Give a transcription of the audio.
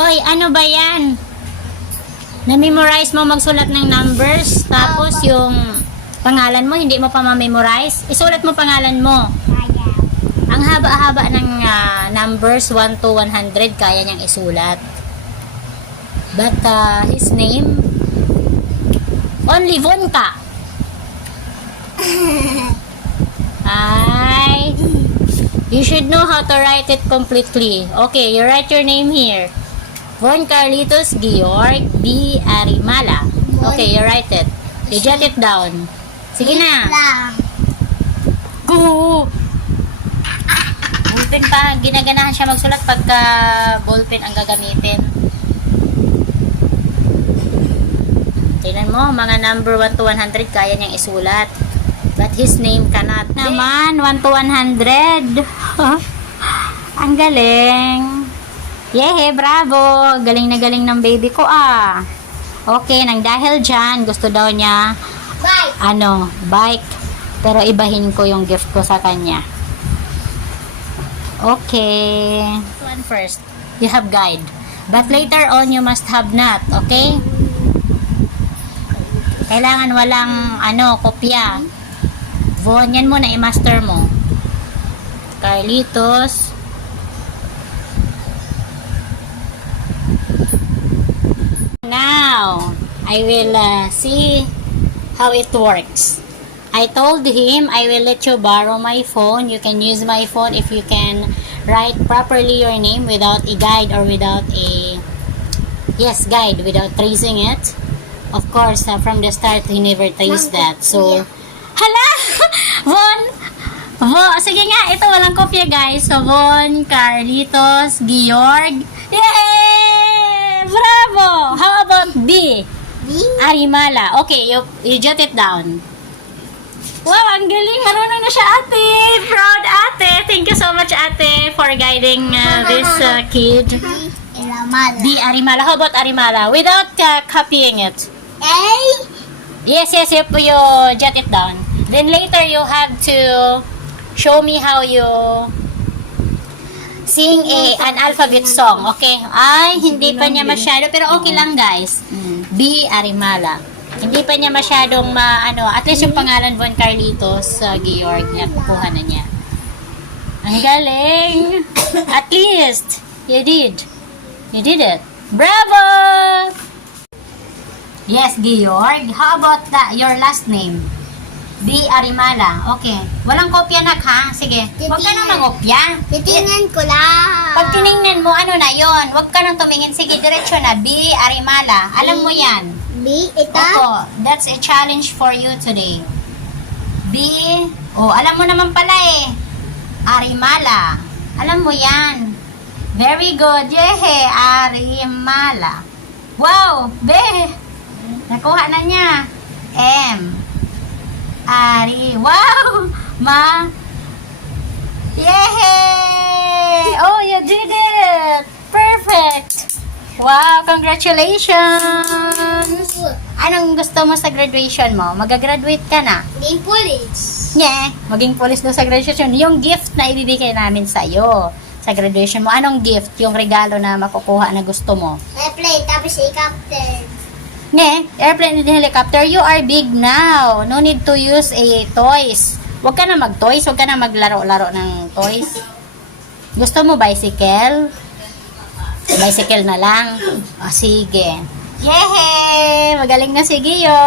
Oy, ano ba yan? Na-memorize mo magsulat ng numbers, tapos yung pangalan mo, hindi mo pa ma-memorize? Isulat mo pangalan mo. Ang haba-haba ng numbers, 1 to 100, kaya niyang isulat. But his name, only Vonka. Ay, you should know how to write it completely. Okay, you write your name here. Von Carlitos Georg B. Arimala. Okay, you write it. You jot it down. Sige na. Go! Ballpen pa. Ginaganahan siya magsulat pagka ballpen ang gagamitin. Tingnan mo, mga number 1 to 100 kaya niyang isulat. But his name cannot. Naman, 1 to 100. Ang galing. Yehe, bravo. Galing na galing ng baby ko Okay, nang dahil dyan, gusto daw niya bike. Pero ibahin ko yung gift ko sa kanya. Okay. One first, you have guide. But later on, you must have not. Okay? Kailangan walang kopya. Von, yan muna i-master mo. Carlitos. Now, I will see how it works. I told him I will let you borrow my phone. You can use my phone if you can write properly your name without a guide or without a guide, without tracing it. Of course, from the start, he never traced that. So, hala! Von! Sige nga, ito walang kopya guys. So, Von Carlitos Georg. Yay! Bravo! How about B? Arimala. Okay, you jot it down. Wow, ang galing. Marunong na siya, ate. Proud ate. Thank you so much, ate, for guiding this kid. D. Arimala. How about Arimala? Without copying it. Yes, you jot it down. Then later, you have to show me how you sing an alphabet song. Okay? Ay, hindi pa niya masyado. Pero okay lang, guys. B. Arimala. Hindi pa niya masyadong at least yung pangalan Von Carlitos Georg, nakukuha na niya. Ang galing! At least, you did. You did it. Bravo! Yes, Georg. How about your last name? B. Arimala. Okay. Walang kopya na ha? Sige. Huwag ka nang mangopya. Titingnan ko lang. Pag tinignan mo, ano na yon? Huwag ka nang tumingin. Sige, diretso na. B. Arimala. Alam mo yan. B, ito? Opo. That's a challenge for you today. B. Alam mo naman pala Arimala. Alam mo yan. Very good. Yehe. Arimala. Wow. B. Nakuha na niya. M. Wow! Yay! Oh, you did it! Perfect! Wow, congratulations! Anong gusto mo sa graduation mo? Mag-graduate ka na? Maging police. Maging police daw sa graduation. Yung gift na ibibigay namin sa'yo sa graduation mo. Anong gift? Yung regalo na makukuha na gusto mo? Airplane, tapos helicopter. Airplane and helicopter. You are big now. No need to use toys. Huwag ka na mag-toys. Huwag ka na maglaro-laro ng toys. Gusto mo bicycle? Bicycle na lang. Sige. Yehey! Magaling na si Gio.